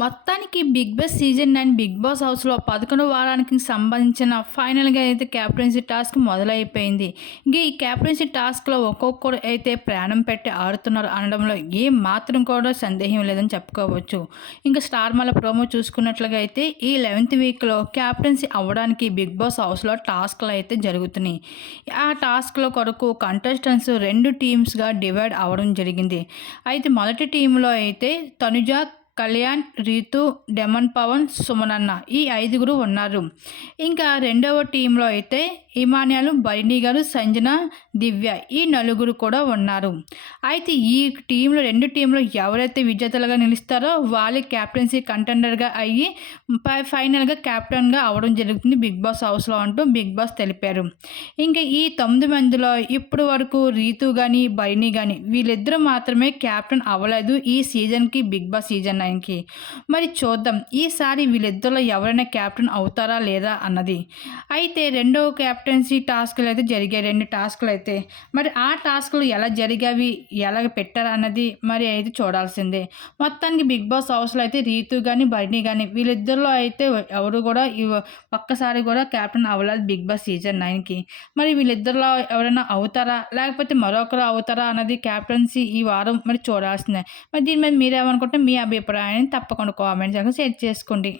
మొత్తానికి Bigg Boss season nine Bigg Boss హౌస్లో పదకొండు వారానికి సంబంధించిన ఫైనల్గా అయితే క్యాప్టెన్సీ టాస్క్ మొదలైపోయింది. ఇంకా ఈ క్యాప్టెన్సీ టాస్క్లో ఒక్కొక్కరు అయితే ప్రాణం పెట్టి ఆడుతున్నారు అనడంలో ఏ మాత్రం కూడా సందేహం లేదని చెప్పుకోవచ్చు. ఇంకా స్టార్ మళ్ళీ ప్రోమో చూసుకున్నట్లుగా అయితే ఈ లెవెన్త్ వీక్లో క్యాప్టెన్సీ అవ్వడానికి బిగ్ బాస్ హౌస్లో టాస్క్లు అయితే జరుగుతున్నాయి. ఆ టాస్క్లో కొరకు కంటెస్టెంట్స్ రెండు టీమ్స్గా డివైడ్ అవ్వడం జరిగింది. అయితే మొదటి టీంలో అయితే తనుజ కళ్యాణ్ రీతు డెమన్ పవన్ సుమనన్న ఈ ఐదుగురు ఉన్నారు. ఇంకా రెండవ టీంలో అయితే ఇమాన్యాలు బైని గారు సంజన దివ్య ఈ నలుగురు కూడా ఉన్నారు. అయితే ఈ టీంలో రెండు టీంలో ఎవరైతే విజేతలుగా నిలుస్తారో వాళ్ళే క్యాప్టెన్సీ కంటెండర్గా అయ్యి ఫైనల్గా క్యాప్టెన్గా అవడం జరుగుతుంది బిగ్ బాస్ హౌస్లో అంటూ బిగ్ బాస్ తెలిపారు. ఇంకా ఈ తొమ్మిది మందిలో ఇప్పటి వరకు రీతు కానీ బైని కానీ వీళ్ళిద్దరూ మాత్రమే క్యాప్టెన్ అవ్వలేదు ఈ సీజన్కి బిగ్ బాస్ సీజన్ నైన్కి. మరి చూద్దాం ఈసారి వీళ్ళిద్దరిలో ఎవరైనా క్యాప్టెన్ అవుతారా లేదా అన్నది. అయితే రెండవ కెప్టెన్సీ టాస్క్లు అయితే జరిగాయి. రెండు టాస్క్లు అయితే మరి ఆ టాస్క్లు ఎలా జరిగావి? ఎలా పెట్టారు అన్నది మరి అయితే చూడాల్సిందే. మొత్తానికి బిగ్ బాస్ హౌస్లో అయితే రీతు కానీ బర్నీ కానీ వీళ్ళిద్దరిలో అయితే ఎవరు కూడా ఒక్కసారి కూడా కెప్టెన్ అవ్వలేదు బిగ్ బాస్ సీజన్ నైన్కి. మరి వీళ్ళిద్దరిలో ఎవరైనా అవుతారా? లేకపోతే మరొకరు అవుతారా అన్నది కెప్టెన్సీ ఈ వారం మరి చూడాల్సిందే. మరి దీని మీద మీరేమనుకుంటే మీ అభిప్రాయాన్ని తప్పకుండా కామెంట్స్ షేర్ చేసుకోండి.